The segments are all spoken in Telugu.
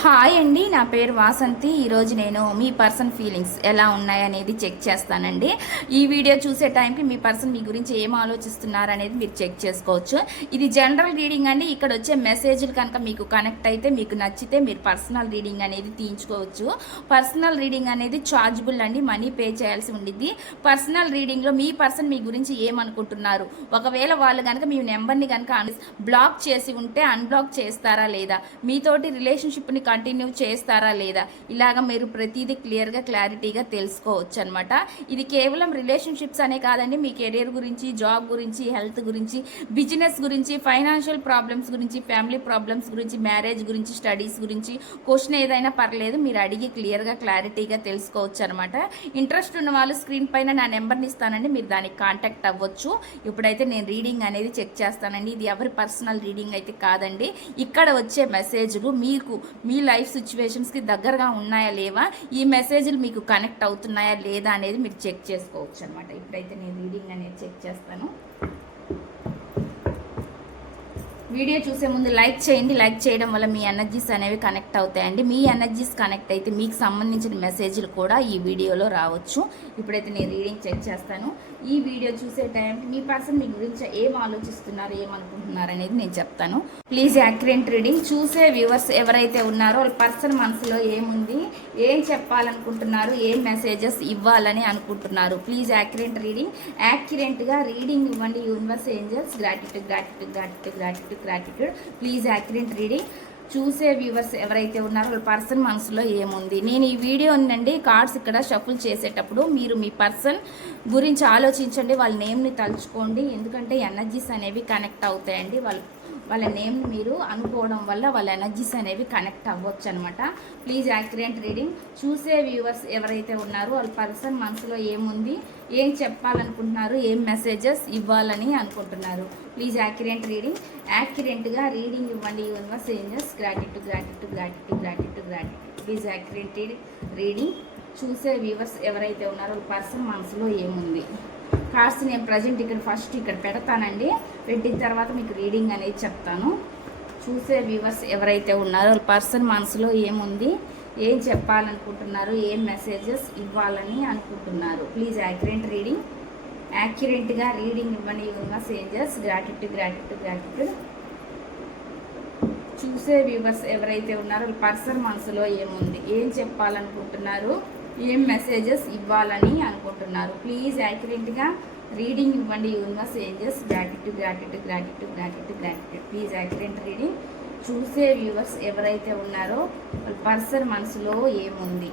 హాయ్ అండి, నా పేరు వాసంతి. ఈరోజు నేను మీ పర్సన్ ఫీలింగ్స్ ఎలా ఉన్నాయనేది చెక్ చేస్తానండి. ఈ వీడియో చూసే టైంకి మీ పర్సన్ మీ గురించి ఏం ఆలోచిస్తున్నారు అనేది మీరు చెక్ చేసుకోవచ్చు. ఇది జనరల్ రీడింగ్ అండి. ఇక్కడ వచ్చే మెసేజ్లు కనుక మీకు కనెక్ట్ అయితే, మీకు నచ్చితే మీరు పర్సనల్ రీడింగ్ అనేది తీయించుకోవచ్చు. పర్సనల్ రీడింగ్ అనేది ఛార్జబుల్ అండి, మనీ పే చేయాల్సి ఉండిద్ది. పర్సనల్ రీడింగ్లో మీ పర్సన్ మీ గురించి ఏమనుకుంటున్నారు, ఒకవేళ వాళ్ళు కనుక మీ నెంబర్ని కనుక బ్లాక్ చేసి ఉంటే అన్బ్లాక్ చేస్తారా లేదా, మీతోటి రిలేషన్షిప్ని కంటిన్యూ చేస్తారా లేదా, ఇలాగ మీరు ప్రతిదీ క్లియర్గా క్లారిటీగా తెలుసుకోవచ్చు అనమాట. ఇది కేవలం రిలేషన్షిప్స్ అనే కాదండి, మీ కెరీర్ గురించి, జాబ్ గురించి, హెల్త్ గురించి, బిజినెస్ గురించి, ఫైనాన్షియల్ ప్రాబ్లమ్స్ గురించి, ఫ్యామిలీ ప్రాబ్లమ్స్ గురించి, మ్యారేజ్ గురించి, స్టడీస్ గురించి క్వశ్చన్ ఏదైనా పర్లేదు, మీరు అడిగి క్లియర్గా క్లారిటీగా తెలుసుకోవచ్చు అనమాట. ఇంట్రెస్ట్ ఉన్న వాళ్ళు స్క్రీన్ పైన నా నెంబర్ని ఇస్తానండి, మీరు దానికి కాంటాక్ట్ అవ్వచ్చు. ఇప్పుడైతే నేను రీడింగ్ అనేది చెక్ చేస్తానండి. ఇది ఎవరి పర్సనల్ రీడింగ్ అయితే కాదండి. ఇక్కడ వచ్చే మెసేజ్లు మీకు మీ లైఫ్ సిచ్యువేషన్స్కి దగ్గరగా ఉన్నాయా లేవా, ఈ మెసేజ్లు మీకు కనెక్ట్ అవుతున్నాయా లేదా అనేది మీరు చెక్ చేసుకోవచ్చు అనమాట. ఇప్పుడైతే నేను రీడింగ్ అనేది చెక్ చేస్తాను. వీడియో చూసే ముందు లైక్ చేయండి. లైక్ చేయడం వల్ల మీ ఎనర్జీస్ అనేవి కనెక్ట్ అవుతాయండి. మీ ఎనర్జీస్ కనెక్ట్ అయితే మీకు సంబంధించిన మెసేజ్లు కూడా ఈ వీడియోలో రావచ్చు. ఇప్పుడైతే నేను రీడింగ్ చెక్ చేస్తాను. ఈ వీడియో చూసే టైంకి మీ పర్సన్ మీ గురించి ఏం ఆలోచిస్తున్నారు, ఏమనుకుంటున్నారు అనేది నేను చెప్తాను. Please accurate reading. చూసే వ్యూవర్స్ ఎవరైతే ఉన్నారో వాళ్ళ పర్సన్ మనసులో ఏముంది, ఏం చెప్పాలనుకుంటున్నారు, ఏం మెసేజెస్ ఇవ్వాలని అనుకుంటున్నారు. Please accurate reading. యాక్యురేట్గా రీడింగ్ ఇవ్వండి universe angels. Gratitude gratitude gratitude gratitude gratitude. Please accurate reading. చూసే వ్యూవర్స్ ఎవరైతే ఉన్నారో వాళ్ళ పర్సన్ మనసులో ఏముంది. నేను ఈ వీడియో నుండి కార్డ్స్ ఇక్కడ షఫుల్ చేసేటప్పుడు మీరు మీ పర్సన్ గురించి ఆలోచించండి, వాళ్ళ నేమ్ని తలుచుకోండి. ఎందుకంటే ఎనర్జీస్ అనేవి కనెక్ట్ అవుతాయండి. వాళ్ళ నేమ్ని మీరు అనుకోవడం వల్ల వాళ్ళ ఎనర్జీస్ అనేవి కనెక్ట్ అవ్వచ్చు అనమాట. Please accurate reading. చూసే వ్యూవర్స్ ఎవరైతే ఉన్నారో వాళ్ళ పర్సన్ మనసులో ఏముంది, ఏం చెప్పాలనుకుంటున్నారు, ఏం మెసేజెస్ ఇవ్వాలని అనుకుంటున్నారు. Please accurate reading. యాక్యురేట్గా రీడింగ్ ఇవ్వండి universe angels. Gratitude gratitude gratitude gratitude gratitude. Please accurate reading. చూసే వ్యూవర్స్ ఎవరైతే ఉన్నారో వాళ్ళ పర్సన్ మనసులో ఏముంది. కార్డ్స్ నేను ప్రజెంట్ ఫస్ట్ ఇక్కడ పెడతానండి. పెట్టిన తర్వాత మీకు రీడింగ్ అనేది చెప్తాను. చూసే వ్యూవర్స్ ఎవరైతే ఉన్నారో వాళ్ళ పర్సన్ మనసులో ఏముంది, ఏం చెప్పాలనుకుంటున్నారు, ఏం మెసేజెస్ ఇవ్వాలని అనుకుంటున్నారు. Please accurate reading. యాక్యురేట్గా రీడింగ్ ఇవ్వండి universe angels. Gratitude gratitude gratitude. చూసే వ్యూవర్స్ ఎవరైతే ఉన్నారో వాళ్ళ పర్సన్ మనసులో ఏముంది, ఏం చెప్పాలనుకుంటున్నారు, ఏం మెసేజెస్ ఇవ్వాలని అనుకుంటున్నారు. ప్లీజ్ యాక్యురేట్గా రీడింగ్ ఇవ్వండి universe angels. Gratitude gratitude gratitude gratitude gratitude. Please accurate reading. చూసే వ్యూవర్స్ ఎవరైతే ఉన్నారో వాళ్ళ పర్సన్ మనసులో ఏముంది.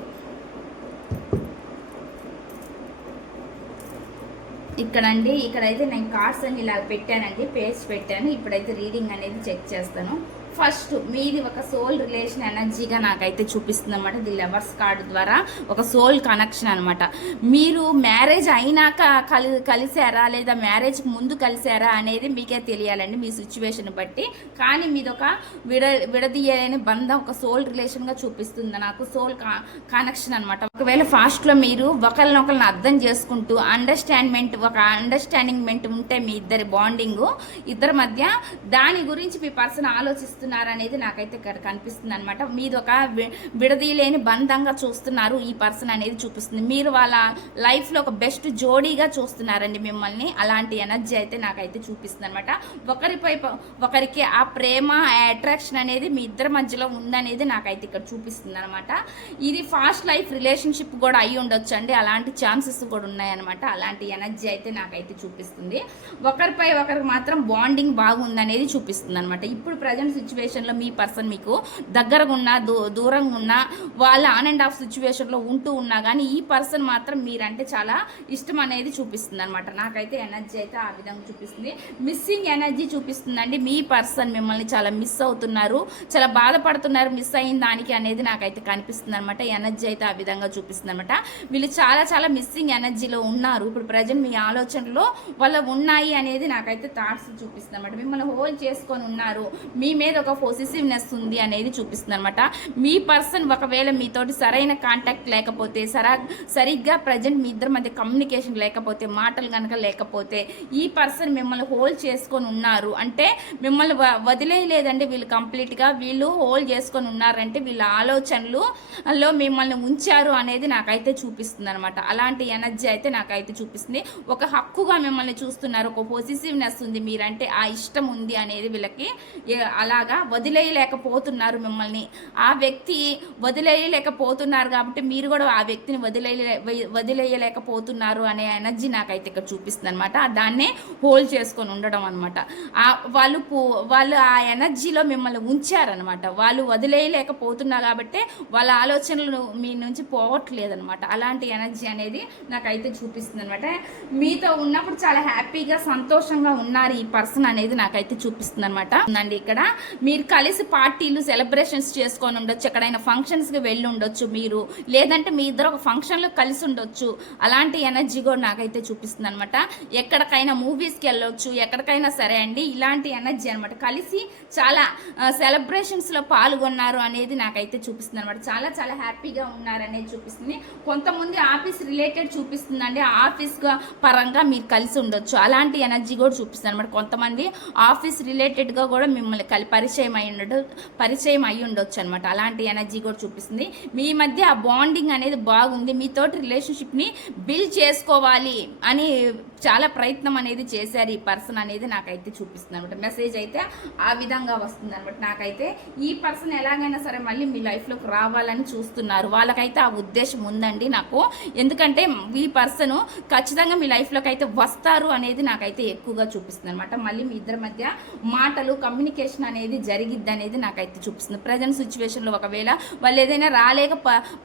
ఇక్కడైతే నేను కార్డ్స్ అని ఇలా పెట్టానండి, పేజ్ పెట్టాను. ఇప్పుడైతే రీడింగ్ అనేది చెక్ చేస్తాను. ఫస్ట్ మీది ఒక సోల్ రిలేషన్ ఎనర్జీగా నాకైతే చూపిస్తుంది అనమాట. ది లవర్స్ కార్డు ద్వారా ఒక సోల్ కనెక్షన్ అనమాట. మీరు మ్యారేజ్ అయినాక కలిసారా లేదా మ్యారేజ్కి ముందు కలిసారా అనేది మీకే తెలియాలండి, మీ సిచ్యువేషన్ బట్టి. కానీ మీది ఒక విడదీయలేని బంధం, ఒక సోల్ రిలేషన్గా చూపిస్తుంది నాకు, సోల్ కనెక్షన్ అనమాట. ఒకవేళ ఫాస్ట్లో మీరు ఒకరినొకరిని అర్థం చేసుకుంటూ ఒక అండర్స్టాండింగ్ ఉంటే మీ ఇద్దరి బాండింగ్, ఇద్దరి మధ్య, దాని గురించి మీ పర్సన్ ఆలోచిస్తున్నారు అనేది నాకైతే కనిపిస్తుంది అనమాట. మీది ఒక విడదీయలేని బంధంగా చూస్తున్నారు ఈ పర్సన్ అనేది చూపిస్తుంది. మీరు వాళ్ళ లైఫ్లో ఒక బెస్ట్ జోడీగా చూస్తున్నారండి మిమ్మల్ని. అలాంటి ఎనర్జీ అయితే నాకైతే చూపిస్తుంది అనమాట. ఒకరికి ఆ ప్రేమ, ఆ అట్రాక్షన్ అనేది మీ ఇద్దరి మధ్యలో ఉందనేది నాకైతే ఇక్కడ చూపిస్తుంది అనమాట. ఇది ఫాస్ట్ లైఫ్ రిలేషన్షిప్ కూడా అయి ఉండొచ్చు అండి, అలాంటి ఛాన్సెస్ కూడా ఉన్నాయన్నమాట. అలాంటి ఎనర్జీ అయితే నాకైతే చూపిస్తుంది. ఒకరిపై ఒకరికి మాత్రం బాండింగ్ బాగుందనేది చూపిస్తుంది అనమాట. ఇప్పుడు ప్రజెంట్ సిచ్యువేషన్లో మీ పర్సన్ మీకు దగ్గరగా ఉన్నా, దూరంగా ఉన్నా, వాళ్ళ ఆన్ అండ్ ఆఫ్ సిచ్యువేషన్లో ఉంటూ ఉన్నా కానీ ఈ పర్సన్ మాత్రం మీరంటే చాలా ఇష్టం అనేది చూపిస్తుంది అనమాట. నాకైతే ఎనర్జీ అయితే ఆ విధంగా చూపిస్తుంది. మిస్సింగ్ ఎనర్జీ చూపిస్తుందండి. మీ పర్సన్ మిమ్మల్ని చాలా మిస్ అవుతున్నారు, చాలా బాధపడుతున్నారు మిస్ అయిన దానికి అనేది నాకైతే కనిపిస్తుంది అనమాట. ఎనర్జీ అయితే ఆ విధంగా చూపిస్తుంది అనమాట. వీళ్ళు చాలా చాలా మిస్సింగ్ ఎనర్జీలో ఉన్నారు. ఇప్పుడు ప్రజెంట్ మీ ఆలోచనలో వాళ్ళు ఉన్నాయి అనేది నాకైతే థాట్స్ చూపిస్తుంది అనమాట. మిమ్మల్ని హోల్డ్ చేసుకొని ఉన్నారు, మీ మీద ఒక పొసెసివ్నెస్ ఉంది అనేది చూపిస్తుంది అనమాట. మీ పర్సన్ ఒకవేళ మీతోటి సరైన కాంటాక్ట్ లేకపోతే, సరిగ్గా ప్రజెంట్ మీ ఇద్దరి మధ్య కమ్యూనికేషన్ లేకపోతే, మాటలు కనుక లేకపోతే, ఈ పర్సన్ మిమ్మల్ని హోల్డ్ చేసుకొని ఉన్నారు అంటే మిమ్మల్ని వదిలేయలేదండి వీళ్ళు కంప్లీట్గా. వీళ్ళు హోల్డ్ చేసుకొని ఉన్నారంటే వీళ్ళ ఆలోచనలలో మిమ్మల్ని ఉంచారు అనేది నాకైతే చూపిస్తుంది అనమాట. అలాంటి ఎనర్జీ అయితే నాకైతే చూపిస్తుంది. ఒక హక్కుగా మిమ్మల్ని చూస్తున్నారు, ఒక పొసెసివ్నెస్ ఉంది, మీరంటే ఆ ఇష్టం ఉంది అనేది వీళ్ళకి. అలాగా వదిలేయలేకపోతున్నారు మిమ్మల్ని. ఆ వ్యక్తి వదిలేయలేకపోతున్నారు కాబట్టి మీరు కూడా ఆ వ్యక్తిని వదిలేయలేకపోతున్నారు అనే ఎనర్జీ నాకైతే ఇక్కడ చూపిస్తుంది అనమాట. దాన్నే హోల్డ్ చేసుకొని ఉండడం అనమాట. వాళ్ళు ఆ ఎనర్జీలో మిమ్మల్ని ఉంచారనమాట. వాళ్ళు వదిలేయలేకపోతున్నారు కాబట్టి వాళ్ళ ఆలోచనలు మీ నుంచి పోవట్లేదనమాట. అలాంటి ఎనర్జీ అనేది నాకైతే చూపిస్తుంది అనమాట. మీతో ఉన్నప్పుడు చాలా హ్యాపీగా సంతోషంగా ఉన్నారు ఈ పర్సన్ అనేది నాకైతే చూపిస్తుంది అనమాట. ఇక్కడ మీరు కలిసి పార్టీలు సెలబ్రేషన్స్ చేసుకొని ఉండొచ్చు, ఎక్కడైనా ఫంక్షన్స్కి వెళ్ళి ఉండొచ్చు మీరు, లేదంటే మీ ఇద్దరు ఒక ఫంక్షన్లో కలిసి ఉండొచ్చు. అలాంటి ఎనర్జీ కూడా నాకైతే చూపిస్తుంది అనమాట. ఎక్కడికైనా మూవీస్కి వెళ్ళొచ్చు, ఎక్కడికైనా సరే అండి, ఇలాంటి ఎనర్జీ అనమాట. కలిసి చాలా సెలబ్రేషన్స్లో పాల్గొన్నారు అనేది నాకైతే చూపిస్తుంది అనమాట. చాలా చాలా హ్యాపీగా ఉన్నారు అనేది చూపిస్తుంది. కొంతమంది ఆఫీస్ రిలేటెడ్ చూపిస్తుందండి, ఆఫీస్ పరంగా మీరు కలిసి ఉండొచ్చు. అలాంటి ఎనర్జీ కూడా చూపిస్తుంది అనమాట. కొంతమంది ఆఫీస్ రిలేటెడ్గా కూడా మిమ్మల్ని పరిచయం అయి ఉండొచ్చు అనమాట. అలాంటి ఎనర్జీ కూడా చూపిస్తుంది. మీ మధ్య ఆ బాండింగ్ అనేది బాగుంది, మీతోటి రిలేషన్షిప్ని బిల్డ్ చేసుకోవాలి అని చాలా ప్రయత్నం అనేది చేశారు ఈ పర్సన్ అనేది నాకైతే చూపిస్తుంది అనమాట. మెసేజ్ అయితే ఆ విధంగా వస్తుంది అనమాట. నాకైతే ఈ పర్సన్ ఎలాగైనా సరే మళ్ళీ మీ లైఫ్లోకి రావాలని చూస్తున్నారు. వాళ్ళకైతే ఆ ఉద్దేశం ఉందండి నాకు. ఎందుకంటే ఈ పర్సన్ ఖచ్చితంగా మీ లైఫ్లోకి అయితే వస్తారు అనేది నాకైతే ఎక్కువగా చూపిస్తుంది అనమాట. మళ్ళీ మీ ఇద్దరి మధ్య మాటలు కమ్యూనికేషన్ అనేది జరిగిద్ది అనేది నాకైతే చూపిస్తుంది. ప్రజెంట్ సిచ్యువేషన్లో ఒకవేళ వాళ్ళు ఏదైనా రాలేక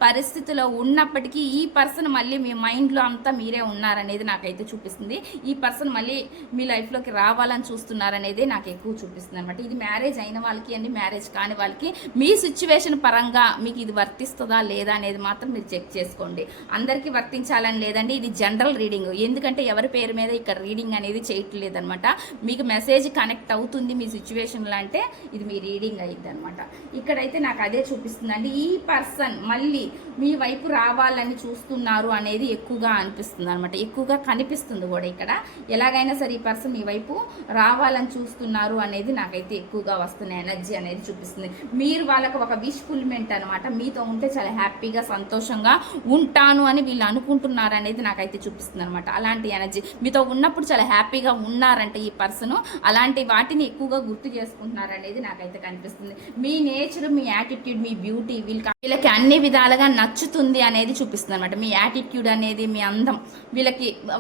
పరిస్థితిలో ఉన్నప్పటికీ ఈ పర్సన్ మళ్ళీ మీ మైండ్లో అంతా మీరే ఉన్నారనేది నాకైతే చూపిస్తుంది. ఈ పర్సన్ మళ్ళీ మీ లైఫ్లోకి రావాలని చూస్తున్నారనేది నాకు ఎక్కువ చూపిస్తుంది అనమాట. ఇది మ్యారేజ్ అయిన వాళ్ళకి అండి, మ్యారేజ్ కాని వాళ్ళకి మీ సిచ్యువేషన్ పరంగా మీకు ఇది వర్తిస్తుందా లేదా అనేది మాత్రం మీరు చెక్ చేసుకోండి. అందరికీ వర్తించాలని లేదండి, ఇది జనరల్ రీడింగ్. ఎందుకంటే ఎవరి పేరు మీద ఇక్కడ రీడింగ్ అనేది చేయట్లేదు అనమాట. మీకు మెసేజ్ కనెక్ట్ అవుతుంది మీ సిచ్యువేషన్లో అంటే ఇది మీ రీడింగ్ అయ్యిద్ది అనమాట. ఇక్కడైతే నాకు అదే చూపిస్తుందండి. ఈ పర్సన్ మళ్ళీ మీ వైపు రావాలని చూస్తున్నారు అనేది ఎక్కువగా అనిపిస్తుంది అనమాట. ఎక్కువగా కనిపిస్తుంది కూడా ఇక్కడ. ఎలాగైనా సరే ఈ పర్సన్ మీ వైపు రావాలని చూస్తున్నారు అనేది నాకైతే ఎక్కువగా వస్తున్న ఎనర్జీ అనేది చూపిస్తుంది. మీరు వాళ్ళకి ఒక విష్ ఫుల్మెంట్ అనమాట. మీతో ఉంటే చాలా హ్యాపీగా సంతోషంగా ఉంటాను అని వీళ్ళు అనుకుంటున్నారు అనేది నాకైతే చూపిస్తుంది అనమాట. అలాంటి ఎనర్జీ మీతో ఉన్నప్పుడు చాలా హ్యాపీగా ఉన్నారంటే ఈ పర్సన్ అలాంటి వాటిని ఎక్కువగా గుర్తు చేసుకుంటున్నారు అనేది నాకైతే కనిపిస్తుంది. మీ నేచర్, మీ యాటిట్యూడ్, మీ బ్యూటీ వీళ్ళకి అన్ని విధాలుగా నచ్చుతుంది అనేది చూపిస్తుంది అనమాట. మీ యాటిట్యూడ్ అనేది, మీ అందం,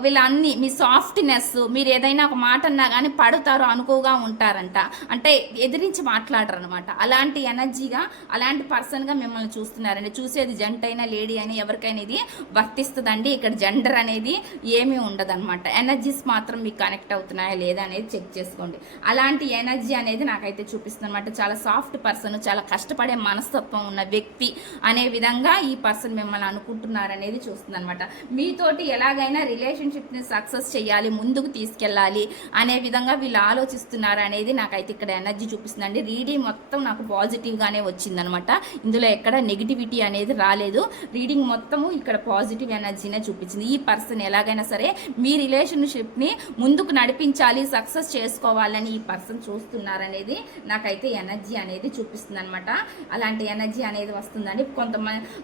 వీళ్ళ అన్ని, మీ సాఫ్ట్నెస్, మీరు ఏదైనా ఒక మాట అన్నా కానీ పడుతారు, అనుకోగా ఉంటారంట, అంటే ఎదిరించి మాట్లాడరు అనమాట. అలాంటి ఎనర్జీగా, అలాంటి పర్సన్గా మిమ్మల్ని చూస్తున్నారండి. చూసేది జంట అయినా లేడీ అని ఎవరికైనా ఇది వర్తిస్తుందండి. ఇక్కడ జెండర్ అనేది ఏమీ ఉండదు అనమాట. ఎనర్జీస్ మాత్రం మీకు కనెక్ట్ అవుతున్నాయా లేదా అనేది చెక్ చేసుకోండి. అలాంటి ఎనర్జీ అనేది నాకైతే చూపిస్తుంది అనమాట. చాలా సాఫ్ట్ పర్సన్, చాలా కష్టపడే మనస్తత్వం ఉన్న వ్యక్తి అనే విధంగా ఈ పర్సన్ మిమ్మల్ని అనుకుంటున్నారనేది చూస్తుంది అనమాట. మీతోటి ఎలాగైనా రిలేషన్షిప్ని సక్సెస్ చేయాలి, ముందుకు తీసుకెళ్ళాలి అనే విధంగా వీళ్ళు ఆలోచిస్తున్నారు అనేది నాకైతే ఇక్కడ ఎనర్జీ చూపిస్తుందండి. రీడింగ్ మొత్తం నాకు పాజిటివ్గానే వచ్చిందనమాట. ఇందులో ఎక్కడ నెగిటివిటీ అనేది రాలేదు. రీడింగ్ మొత్తము ఇక్కడ పాజిటివ్ ఎనర్జీనే చూపించింది. ఈ పర్సన్ ఎలాగైనా సరే మీ రిలేషన్షిప్ని ముందుకు నడిపించాలి, సక్సెస్ చేసుకోవాలని ఈ పర్సన్ చూస్తున్నారనేది నాకైతే ఎనర్జీ అనేది చూపిస్తుంది అనమాట. అలాంటి ఎనర్జీ అనేది వస్తుందండి.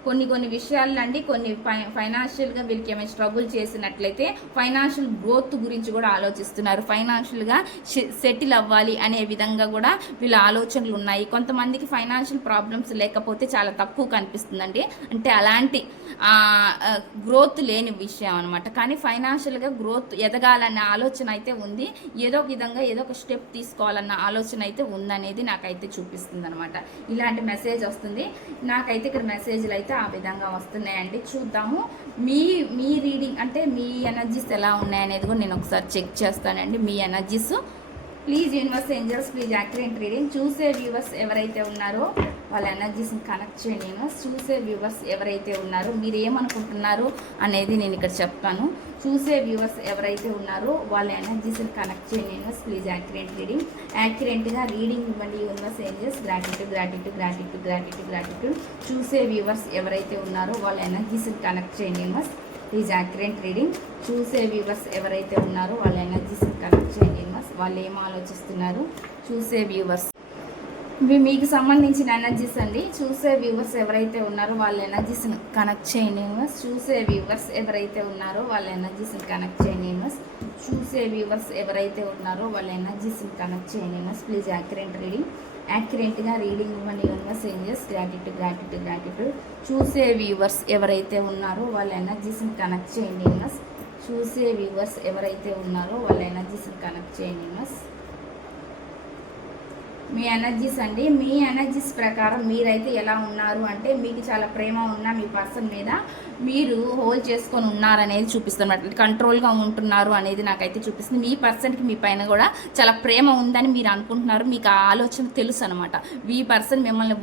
కొన్ని విషయాలు అండి, కొన్ని ఫైనాన్షియల్గా వీళ్ళకి ఏమైనా స్ట్రగుల్ చేసినట్లయితే ఫైనాన్షియల్ గ్రోత్ గురించి కూడా ఆలోచిస్తున్నారు. ఫైనాన్షియల్గా సెటిల్ అవ్వాలి అనే విధంగా కూడా వీళ్ళ ఆలోచనలు ఉన్నాయి. కొంతమందికి ఫైనాన్షియల్ ప్రాబ్లమ్స్ లేకపోతే చాలా తక్కువ కనిపిస్తుందండి. అంటే అలాంటి గ్రోత్ లేని విషయం అనమాట. కానీ ఫైనాన్షియల్గా గ్రోత్ ఎదగాలన్న ఆలోచన అయితే ఉంది. ఏదో ఒక విధంగా ఏదో ఒక స్టెప్ తీసుకోవాలన్న ఆలోచన అయితే ఉందనేది నాకైతే చూపిస్తుంది అనమాట. ఇలాంటి మెసేజ్ వస్తుంది నాకైతే. ఇక్కడ మెసేజ్లు అయితే ఆ విధంగా వస్తున్నాయండి. చూద్దాము మీ రీడింగ్ అంటే మీ ఎనర్జీస్ ఎలా ఉన్నాయనేది కూడా నేను ఒకసారి చెక్ చేస్తానండి. మీ energies please universe angels please accurate reading. చూసే వ్యూవర్స్ ఎవరైతే ఉన్నారో వాళ్ళ ఎనర్జీస్ని కనెక్ట్ చేయండి యూనివర్స్. చూసే వ్యూవర్స్ ఎవరైతే ఉన్నారో మీరు ఏమనుకుంటున్నారు అనేది నేను ఇక్కడ చెప్తాను. చూసే వ్యూవర్స్ ఎవరైతే ఉన్నారో వాళ్ళ ఎనర్జీస్ని కనెక్ట్ చేయండి యూనివర్స్. ప్లీజ్ యాక్యురేట్ రీడింగ్, యాక్యురేట్గా రీడింగ్ ఇవ్వండి universe. Angels gratitude gratitude gratitude gratitude gratitude. చూసే వ్యూవర్స్ ఎవరైతే ఉన్నారో వాళ్ళ ఎనర్జీస్ని కనెక్ట్ చేయండి యూనివర్స్. Please accurate reading. చూసే వ్యూవర్స్ ఎవరైతే ఉన్నారో వాళ్ళ ఎనర్జీస్ని కనెక్ట్ చేయండి యూనివర్స్. వాళ్ళు ఏం ఆలోచిస్తున్నారు? చూసే వ్యూవర్స్ ఇవి మీకు సంబంధించిన ఎనర్జీస్ అండి. చూసే వ్యూవర్స్ ఎవరైతే ఉన్నారో వాళ్ళ ఎనర్జీస్ని కనెక్ట్ చేయండి యూనివర్స్. చూసే వ్యూవర్స్ ఎవరైతే ఉన్నారో వాళ్ళ ఎనర్జీస్ని కనెక్ట్ చేయండి యూనివర్స్. చూసే వ్యూవర్స్ ఎవరైతే ఉన్నారో వాళ్ళ ఎనర్జీస్ని కనెక్ట్ చేయండి యూనివర్స్. ప్లీజ్ యాక్యురేట్ రీడింగ్, యాక్యురేట్గా రీడింగ్ ఇవ్వండి universe. Angels gratitude gratitude gratitude. చూసే వ్యూవర్స్ ఎవరైతే ఉన్నారో వాళ్ళ ఎనర్జీస్ని కనెక్ట్ చేయండి యూనివర్స్. చూసే వ్యూవర్స్ ఎవరైతే ఉన్నారో వాళ్ళ ఎనర్జీస్ని కనెక్ట్ చేయండి యూనివర్స్. మీ ఎనర్జీస్ అండి, మీ ఎనర్జీస్ ప్రకారం మీరైతే ఎలా ఉన్నారు అంటే మీకు చాలా ప్రేమ ఉన్న మీ పర్సన్ మీద మీరు హోల్డ్ చేసుకొని ఉన్నారనేది చూపిస్తుంది అన్నమాట. కంట్రోల్గా ఉంటున్నారు అనేది నాకైతే చూపిస్తుంది. మీ పర్సన్కి మీ పైన కూడా చాలా ప్రేమ ఉందని మీరు అనుకుంటున్నారు. మీకు ఆ ఆలోచన తెలుసు అనమాట. మీ పర్సన్ మిమ్మల్ని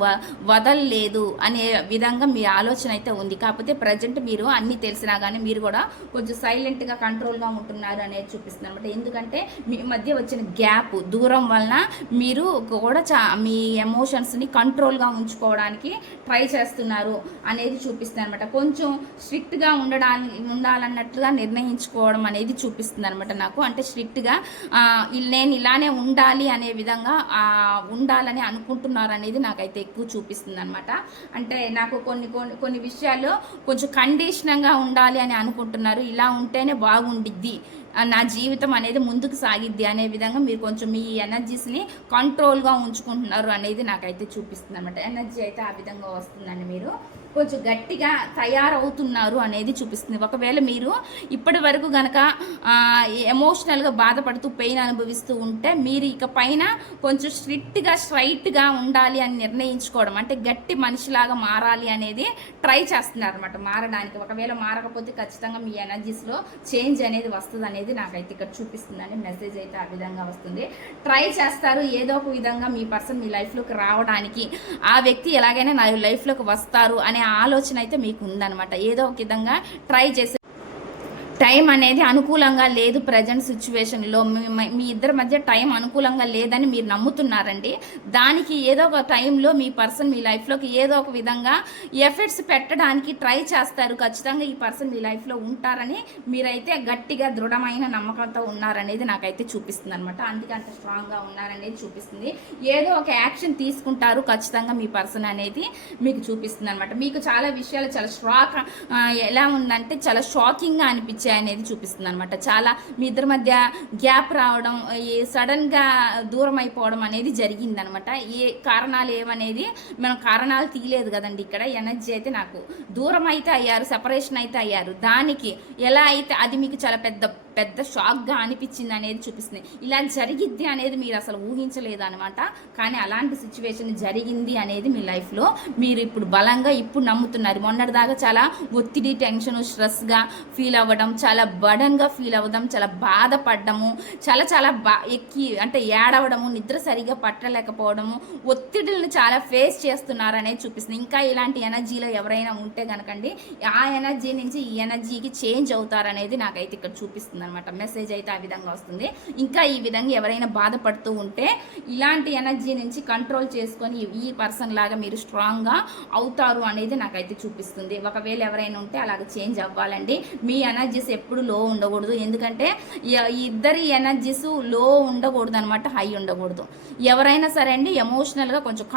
వదలలేదు అనే విధంగా మీ ఆలోచన అయితే ఉంది. కాకపోతే ప్రజెంట్ మీరు అన్నీ తెలిసినా కానీ మీరు కూడా కొంచెం సైలెంట్గా కంట్రోల్గా ఉంటున్నారు అనేది చూపిస్తుంది అనమాట. ఎందుకంటే మీ మధ్య వచ్చిన గ్యాప్ దూరం వలన మీరు కూడా మీ ఎమోషన్స్ని కంట్రోల్గా ఉంచుకోవడానికి ట్రై చేస్తున్నారు అనేది చూపిస్తుంది అనమాట. కొంచెం స్ట్రిక్ట్గా ఉండాలన్నట్లుగా నిర్ణయించుకోవడం అనేది చూపిస్తుంది అనమాట నాకు. అంటే స్ట్రిక్ట్గా నేను ఇలానే ఉండాలి అనే విధంగా ఉండాలని అనుకుంటున్నారు అనేది నాకైతే ఎక్కువ చూపిస్తుంది అనమాట. అంటే నాకు కొన్ని విషయాల్లో కొంచెం కండిషన్గా ఉండాలి అని అనుకుంటున్నారు. ఇలా ఉంటేనే బాగుండిద్ది, నా జీవితం అనేది ముందుకు సాగిద్ది అనే విధంగా మీరు కొంచెం మీ ఎనర్జీస్ని కంట్రోల్గా ఉంచుకుంటున్నారు అనేది నాకైతే చూపిస్తుంది అనమాట. ఎనర్జీ అయితే ఆ విధంగా వస్తుందండి. మీరు కొంచెం గట్టిగా తయారవుతున్నారు అనేది చూపిస్తుంది. ఒకవేళ మీరు ఇప్పటి వరకు కనుక ఎమోషనల్గా బాధపడుతూ పెయిన్ అనుభవిస్తూ ఉంటే మీరు ఇక పైన కొంచెం స్ట్రైట్గా ఉండాలి అని నిర్ణయించుకోవడం, అంటే గట్టి మనిషిలాగా మారాలి అనేది ట్రై చేస్తున్నారు అనమాట మారడానికి. ఒకవేళ మారకపోతే ఖచ్చితంగా మీ ఎనర్జీస్లో చేంజ్ అనేది వస్తుంది అనేది నాకైతే ఇక్కడ చూపిస్తుందండి. మెసేజ్ అయితే ఆ విధంగా వస్తుంది. ట్రై చేస్తారు ఏదో ఒక విధంగా మీ పర్సన్ మీ లైఫ్లోకి రావడానికి, ఆ వ్యక్తి ఎలాగైనా నా లైఫ్లోకి వస్తారు అనే ఆలోచన అయితే మీకు ఉందన్నమాట. ఏదో ఒక విధంగా ట్రై చేసి టైం అనేది అనుకూలంగా లేదు ప్రజెంట్ సిచ్యువేషన్లో. మీ ఇద్దరి మధ్య టైం అనుకూలంగా లేదని మీరు నమ్ముతున్నారండి. దానికి ఏదో ఒక టైంలో మీ పర్సన్ మీ లైఫ్లోకి ఏదో ఒక విధంగా ఎఫర్ట్స్ పెట్టడానికి ట్రై చేస్తారు. ఖచ్చితంగా ఈ పర్సన్ మీ లైఫ్లో ఉంటారని మీరైతే గట్టిగా దృఢమైన నమ్మకంతో ఉన్నారనేది నాకైతే చూపిస్తుంది అనమాట. అందుకే అంత స్ట్రాంగ్గా ఉన్నారనేది చూపిస్తుంది. ఏదో ఒక యాక్షన్ తీసుకుంటారు ఖచ్చితంగా మీ పర్సన్ అనేది మీకు చూపిస్తుంది అనమాట. మీకు చాలా విషయాలు చాలా ఎలా ఉందంటే చాలా షాకింగ్గా అనిపించాయి అనేది చూపిస్తుంది అనమాట. చాలా మీ ఇద్దరి మధ్య గ్యాప్ రావడం, సడన్గా దూరం అయిపోవడం అనేది జరిగిందనమాట. ఏ కారణాలు ఏమనేది మనం కారణాలు తీయలేదు కదండి. ఇక్కడ ఎనర్జీ అయితే నాకు దూరం అయితే అయ్యారు, సెపరేషన్ అయితే అయ్యారు. దానికి ఎలా అయితే అది మీకు చాలా పెద్ద షాక్గా అనిపించింది అనేది చూపిస్తుంది. ఇలా జరిగిద్ది అనేది మీరు అసలు ఊహించలేదు అనమాట. కానీ అలాంటి సిచ్యువేషన్ జరిగింది అనేది మీ లైఫ్లో మీరు ఇప్పుడు బలంగా ఇప్పుడు నమ్ముతున్నారు. మొన్నటిదాకా చాలా ఒత్తిడి, టెన్షన్, స్ట్రెస్గా ఫీల్ అవ్వడం, చాలా బర్డన్గా ఫీల్ అవ్వడం, చాలా బాధపడము, చాలా అంటే ఏడవడము, నిద్ర సరిగా పట్టలేకపోవడము, ఒత్తిడులను చాలా ఫేస్ చేస్తున్నారనేది చూపిస్తుంది. ఇంకా ఇలాంటి ఎనర్జీలో ఎవరైనా ఉంటే కనుకండి ఆ ఎనర్జీ నుంచి ఈ ఎనర్జీకి చేంజ్ అవుతారనేది నాకైతే ఇక్కడ చూపిస్తుంది అనమాట. మెసేజ్ అయితే ఆ విధంగా వస్తుంది. ఇంకా ఈ విధంగా ఎవరైనా బాధపడుతూ ఉంటే ఇలాంటి ఎనర్జీ నుంచి కంట్రోల్ చేసుకొని ఈ పర్సన్ లాగా మీరు స్ట్రాంగ్గా అవుతారు అనేది నాకైతే చూపిస్తుంది. ఒకవేళ ఎవరైనా ఉంటే అలాగ చేంజ్ అవ్వాలండి. మీ ఎనర్జీస్ ఎప్పుడు లో ఉండకూడదు. ఎందుకంటే ఇద్దరి ఎనర్జీస్ లో ఉండకూడదు అనమాట, హై ఉండకూడదు. ఎవరైనా సరే అండి ఎమోషనల్గా కొంచెం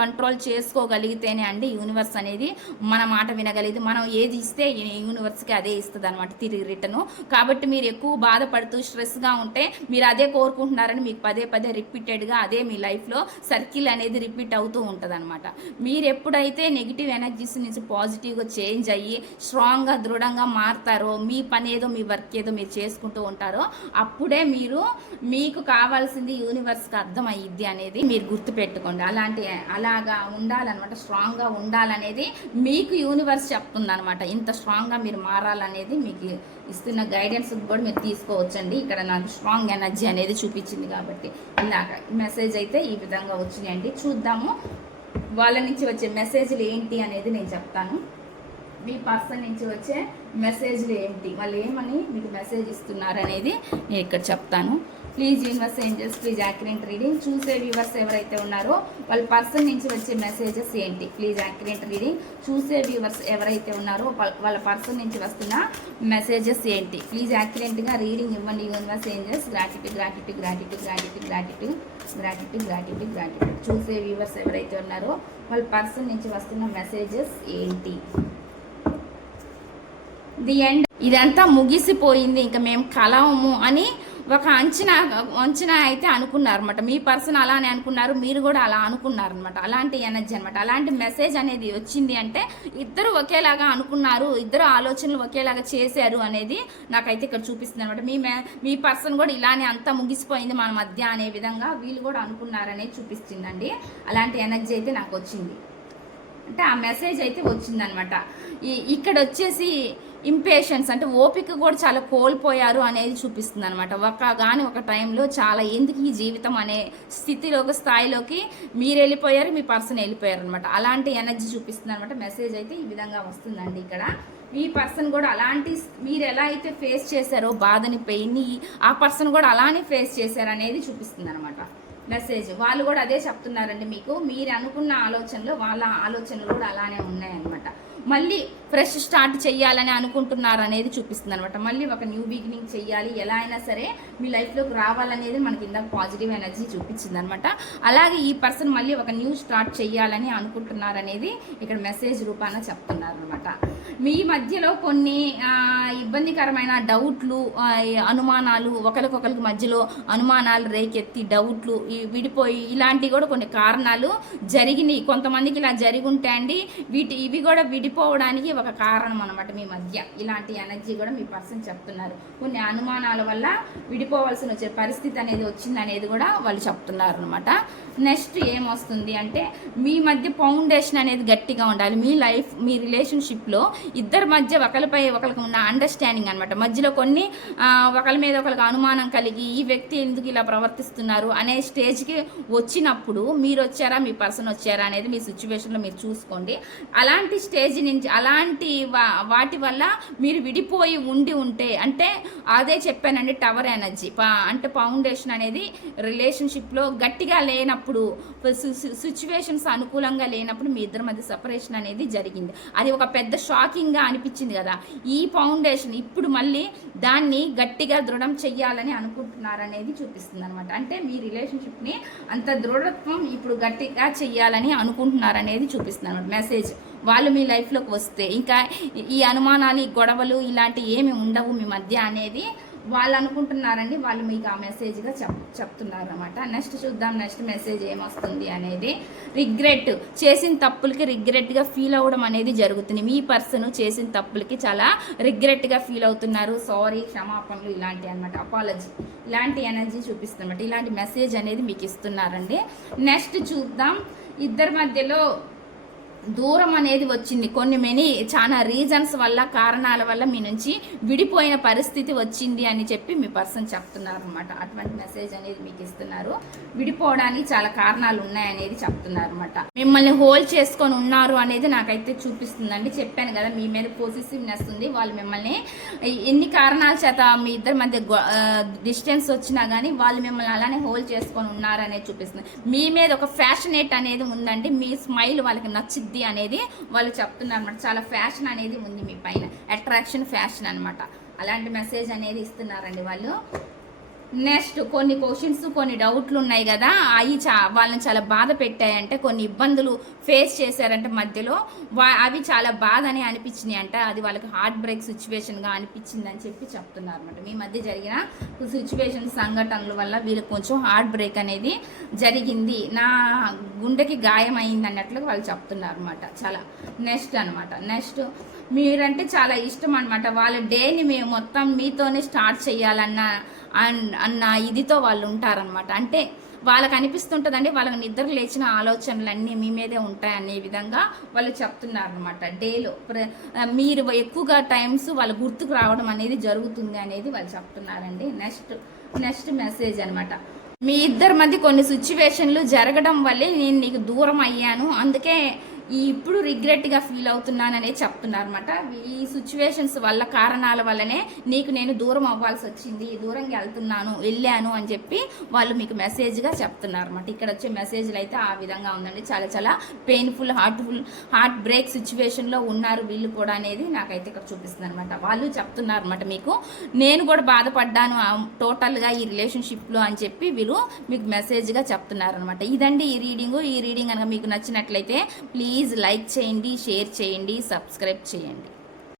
కంట్రోల్ చేసుకోగలిగితేనే అండి యూనివర్స్ అనేది మన మాట వినగలిగింది. మనం ఏది ఇస్తే యూనివర్స్కి అదే ఇస్తుంది అనమాట తిరిగి రిటర్ను. కాబట్టి మీరు ఎక్కువ బాధపడుతూ స్ట్రెస్గా ఉంటే మీరు అదే కోరుకుంటున్నారని మీకు పదే రిపీటెడ్గా అదే మీ లైఫ్లో సర్కిల్ అనేది రిపీట్ అవుతూ ఉంటుంది అనమాట. మీరు ఎప్పుడైతే నెగిటివ్ ఎనర్జీస్ నుంచి పాజిటివ్గా చేంజ్ అయ్యి స్ట్రాంగ్గా దృఢంగా మారుతారో, మీ పని ఏదో మీ వర్క్ ఏదో మీరు చేసుకుంటూ ఉంటారో అప్పుడే మీకు కావాల్సింది యూనివర్స్కి అర్థమయ్యిద్ది అనేది మీరు గుర్తుపెట్టుకోండి. అలాగా ఉండాలన్నమాట. స్ట్రాంగ్గా ఉండాలనేది మీకు యూనివర్స్ చెప్తుంది అనమాట. ఇంత స్ట్రాంగ్గా మీరు మారాలనేది మీకు ఇస్తున్న గైడెన్స్ కూడా మీరు తీసుకోవచ్చండి. ఇక్కడ నాకు స్ట్రాంగ్ ఎనర్జీ అనేది చూపించింది కాబట్టి ఇలాగ మెసేజ్ అయితే ఈ విధంగా వచ్చినాయండి. చూద్దాము వాళ్ళ నుంచి వచ్చే మెసేజ్లు ఏంటి అనేది నేను చెప్తాను. మీ పర్సన్ నుంచి వచ్చే మెసేజ్లు ఏంటి, వాళ్ళు ఏమని మీకు మెసేజ్ ఇస్తున్నారు అనేది నేను ఇక్కడ చెప్తాను. Please universe angels, please accurate reading. చూసే వ్యూవర్స్ ఎవరైతే ఉన్నారో వాళ్ళ పర్సన్ నుంచి వచ్చే మెసేజెస్ ఏంటి, ప్లీజ్ యాక్యురేట్ రీడింగ్. చూసే వ్యూవర్స్ ఎవరైతే ఉన్నారో వాళ్ళ పర్సన్ నుంచి వస్తున్న మెసేజెస్ ఏంటి, ప్లీజ్ యాక్యురేట్గా రీడింగ్ ఇవ్వండి universe angels. Gratitude gratitude gratitude gratitude gratitude gratitude gratitude gratitude. చూసే వ్యూవర్స్ ఎవరైతే ఉన్నారో వాళ్ళ పర్సన్ నుంచి వస్తున్న మెసేజెస్ ఏంటి. ది ఎండ్, ఇదంతా ముగిసిపోయింది, ఇంకా మేము కలవము అని ఒక అంచనా అయితే అనుకున్నారనమాట. మీ పర్సన్ అలానే అనుకున్నారు, మీరు కూడా అలా అనుకున్నారనమాట. అలాంటి ఎనర్జీ అనమాట. అలాంటి మెసేజ్ అనేది వచ్చింది అంటే ఇద్దరు ఒకేలాగా అనుకున్నారు, ఇద్దరు ఆలోచనలు ఒకేలాగా చేశారు అనేది నాకైతే ఇక్కడ చూపిస్తుంది అనమాట. మీ పర్సన్ కూడా ఇలానే అంతా ముగిసిపోయింది మన మధ్య అనే విధంగా వీళ్ళు కూడా అనుకున్నారనేది చూపిస్తుందండి. అలాంటి ఎనర్జీ అయితే నాకు వచ్చింది, అంటే ఆ మెసేజ్ అయితే వచ్చిందనమాట. ఇక్కడ వచ్చేసి ఇంపేషన్స్ అంటే ఓపిక కూడా చాలా కోల్పోయారు అనేది చూపిస్తుంది అనమాట. ఒక టైంలో చాలా ఎందుకు ఈ జీవితం అనే స్థితిలోకి స్థాయిలోకి మీరు వెళ్ళిపోయారు, మీ పర్సన్ వెళ్ళిపోయారు అనమాట. అలాంటి ఎనర్జీ చూపిస్తుంది అనమాట. మెసేజ్ అయితే ఈ విధంగా వస్తుందండి. ఇక్కడ మీ పర్సన్ కూడా అలాంటి మీరు ఎలా అయితే ఫేస్ చేశారో బాధని, పెయిన్ని, ఆ పర్సన్ కూడా అలానే ఫేస్ చేశారు అనేది చూపిస్తుంది అనమాట మెసేజ్. వాళ్ళు కూడా అదే చెప్తున్నారండి మీకు. మీరు అనుకున్న ఆలోచనలు వాళ్ళ ఆలోచనలు కూడా అలానే ఉన్నాయన్నమాట. మళ్ళీ ఫ్రెష్ స్టార్ట్ చేయాలని అనుకుంటున్నారు అనేది చూపిస్తుంది అనమాట. మళ్ళీ ఒక న్యూ బిగినింగ్ చేయాలి, ఎలా అయినా సరే మీ లైఫ్లోకి రావాలనేది మనకి ఇందాక పాజిటివ్ ఎనర్జీ చూపించింది అనమాట. అలాగే ఈ పర్సన్ మళ్ళీ ఒక న్యూ స్టార్ట్ చేయాలని అనుకుంటున్నారు అనేది ఇక్కడ మెసేజ్ రూపాన చెప్తున్నారు అనమాట. మీ మధ్యలో కొన్ని ఇబ్బందికరమైన డౌట్లు, అనుమానాలు, ఒకరికొకరికి మధ్యలో అనుమానాలు రేకెత్తి డౌట్లు విడిపోయి ఇలాంటివి కూడా కొన్ని కారణాలు జరిగినాయి. కొంతమందికి ఇలా జరిగి ఉంటాయండి. ఇవి కూడా విడిపోవడానికి ఒక కారణం అనమాట మీ మధ్య. ఇలాంటి ఎనర్జీ కూడా మీ పర్సన్ చెప్తున్నారు. కొన్ని అనుమానాల వల్ల విడిపోవాల్సిన వచ్చే పరిస్థితి అనేది వచ్చింది అనేది కూడా వాళ్ళు చెప్తున్నారు అనమాట. నెక్స్ట్ ఏమొస్తుంది అంటే మీ మధ్య ఫౌండేషన్ అనేది గట్టిగా ఉండాలి. మీ లైఫ్, మీ రిలేషన్షిప్లో ఇద్దరి మధ్య ఒకరిపై ఒకరికి ఉన్న అండర్స్టాండింగ్ అనమాట. మధ్యలో కొన్ని ఒకరి మీద ఒకరికి అనుమానం కలిగి ఈ వ్యక్తి ఎందుకు ఇలా ప్రవర్తిస్తున్నారు అనే స్టేజ్కి వచ్చినప్పుడు మీరు వచ్చారా, మీ పర్సన్ వచ్చారా అనేది మీ సిచ్యువేషన్లో మీరు చూసుకోండి. అలాంటి స్టేజ్ నుంచి, అలాంటి వాటి వల్ల మీరు విడిపోయి ఉంటే అంటే అదే చెప్పానండి, టవర్ ఎనర్జీ అంటే ఫౌండేషన్ అనేది రిలేషన్షిప్లో గట్టిగా లేనప్పుడు, సిచ్యువేషన్స్ అనుకూలంగా లేనప్పుడు మీ ఇద్దరి మధ్య సెపరేషన్ అనేది జరిగింది. అది ఒక పెద్ద షాకింగ్గా అనిపించింది కదా. ఈ ఫౌండేషన్ ఇప్పుడు మళ్ళీ దాన్ని గట్టిగా దృఢం చెయ్యాలని అనుకుంటున్నారనేది చూపిస్తుంది అనమాట. అంటే మీ రిలేషన్షిప్ని అంత దృఢత్వం ఇప్పుడు గట్టిగా చెయ్యాలని అనుకుంటున్నారనేది చూపిస్తుంది అనమాట మెసేజ్. వాళ్ళు మీ లైఫ్లోకి వస్తే ఇంకా ఈ అనుమానాలు, ఈ గొడవలు ఇలాంటివి ఏమి ఉండవు మీ మధ్య అనేది వాళ్ళు అనుకుంటున్నారండి. వాళ్ళు మీకు ఆ మెసేజ్గా చెప్తున్నారు అనమాట. నెక్స్ట్ చూద్దాం, నెక్స్ట్ మెసేజ్ ఏమొస్తుంది అనేది. రిగ్రెట్, చేసిన తప్పులకి రిగ్రెట్గా ఫీల్ అవ్వడం అనేది జరుగుతుంది. మీ పర్సన్ చేసిన తప్పులకి చాలా రిగ్రెట్గా ఫీల్ అవుతున్నారు. సారీ, క్షమాపణలు ఇలాంటివి అనమాట, అపాలజీ, ఇలాంటి ఎనర్జీ చూపిస్తున్నమాట. ఇలాంటి మెసేజ్ అనేది మీకు ఇస్తున్నారండి. నెక్స్ట్ చూద్దాం, ఇద్దరి మధ్యలో దూరం అనేది వచ్చింది. చాలా రీజన్స్ వల్ల, కారణాల వల్ల మీ నుంచి విడిపోయిన పరిస్థితి వచ్చింది అని చెప్పి మీ పర్సన్ చెప్తున్నారు అనమాట. అటువంటి మెసేజ్ అనేది మీకు ఇస్తున్నారు. విడిపోవడానికి చాలా కారణాలు ఉన్నాయనేది చెప్తున్నారు అనమాట. మిమ్మల్ని హోల్డ్ చేసుకొని ఉన్నారు అనేది నాకైతే చూపిస్తుందండి. చెప్పాను కదా, మీ మీద పొసిసివ్నెస్ ఉంది. వాళ్ళు మిమ్మల్ని ఎన్ని కారణాల చేత మీ ఇద్దరి మధ్య డిస్టెన్స్ వచ్చినా కానీ వాళ్ళు మిమ్మల్ని అలానే హోల్డ్ చేసుకొని ఉన్నారు అనేది చూపిస్తుంది. మీ మీద ఒక ఫ్యాషనేట్ అనేది ఉందండి. మీ స్మైల్ వాళ్ళకి నచ్చింది అనేది వాళ్ళు చెప్తున్నారు అనమాట. చాలా ఫ్యాషన్ అనేది ఉంది మీ పైన, అట్రాక్షన్, ఫ్యాషన్ అనమాట. అలాంటి మెసేజ్ అనేది ఇస్తున్నారండి వాళ్ళు. నెక్స్ట్ కొన్ని క్వశ్చన్స్, కొన్ని డౌట్లు ఉన్నాయి కదా, అవి వాళ్ళని చాలా బాధ పెట్టాయంటే, కొన్ని ఇబ్బందులు ఫేస్ చేశారంటే మధ్యలో అవి చాలా బాధ అని అనిపించినాయి అంట. అది వాళ్ళకి హార్ట్ బ్రేక్ సిచ్యువేషన్గా అనిపించింది అని చెప్పి చెప్తున్నారు అనమాట. మీ మధ్య జరిగిన సిచ్యువేషన్, సంఘటనల వల్ల వీళ్ళకి కొంచెం హార్ట్ బ్రేక్ అనేది జరిగింది, నా గుండెకి గాయం అయింది అన్నట్లు వాళ్ళు చెప్తున్నారు అనమాట. చాలా నెక్స్ట్ మీరంటే చాలా ఇష్టం అనమాట. వాళ్ళ డేని మేము మొత్తం మీతోనే స్టార్ట్ చేయాలన్న ఇదితో వాళ్ళు ఉంటారనమాట. అంటే వాళ్ళకి అనిపిస్తుంటుందండి, వాళ్ళకి నిద్ర లేచిన ఆలోచనలన్నీ మీ మీదే ఉంటాయనే విధంగా వాళ్ళు చెప్తున్నారనమాట. డేలో మీరు ఎక్కువగా టైమ్స్ వాళ్ళ గుర్తుకు రావడం అనేది జరుగుతుంది అనేది వాళ్ళు చెప్తున్నారండి. నెక్స్ట్ మెసేజ్ అనమాట. మీ ఇద్దరి మధ్య కొన్ని సిచ్యువేషన్లు జరగడం వల్లే నేను నీకు దూరం అయ్యాను, అందుకే ఇప్పుడు రిగ్రెట్గా ఫీల్ అవుతున్నాననే చెప్తున్నారు అనమాట. ఈ సిచ్యువేషన్స్ వల్ల, కారణాల వల్లనే నీకు నేను దూరం అవ్వాల్సి వచ్చింది, దూరంగా వెళ్ళాను అని చెప్పి వాళ్ళు మీకు మెసేజ్గా చెప్తున్నారు అనమాట. ఇక్కడ వచ్చే మెసేజ్లు అయితే ఆ విధంగా ఉందండి. చాలా చాలా పెయిన్ఫుల్, హార్ట్ బ్రేక్ సిచ్యువేషన్లో ఉన్నారు వీళ్ళు కూడా అనేది నాకైతే ఇక్కడ చూపిస్తుంది అనమాట. వాళ్ళు చెప్తున్నారు అనమాట, మీకు నేను కూడా బాధపడ్డాను టోటల్గా ఈ రిలేషన్షిప్లో అని చెప్పి వీళ్ళు మీకు మెసేజ్గా చెప్తున్నారు అనమాట. ఇదండి ఈ రీడింగ్ కనుక మీకు నచ్చినట్లయితే ప్లీజ్ లైక్ చేయండి, షేర్ చేయండి, సబ్స్క్రైబ్ చేయండి.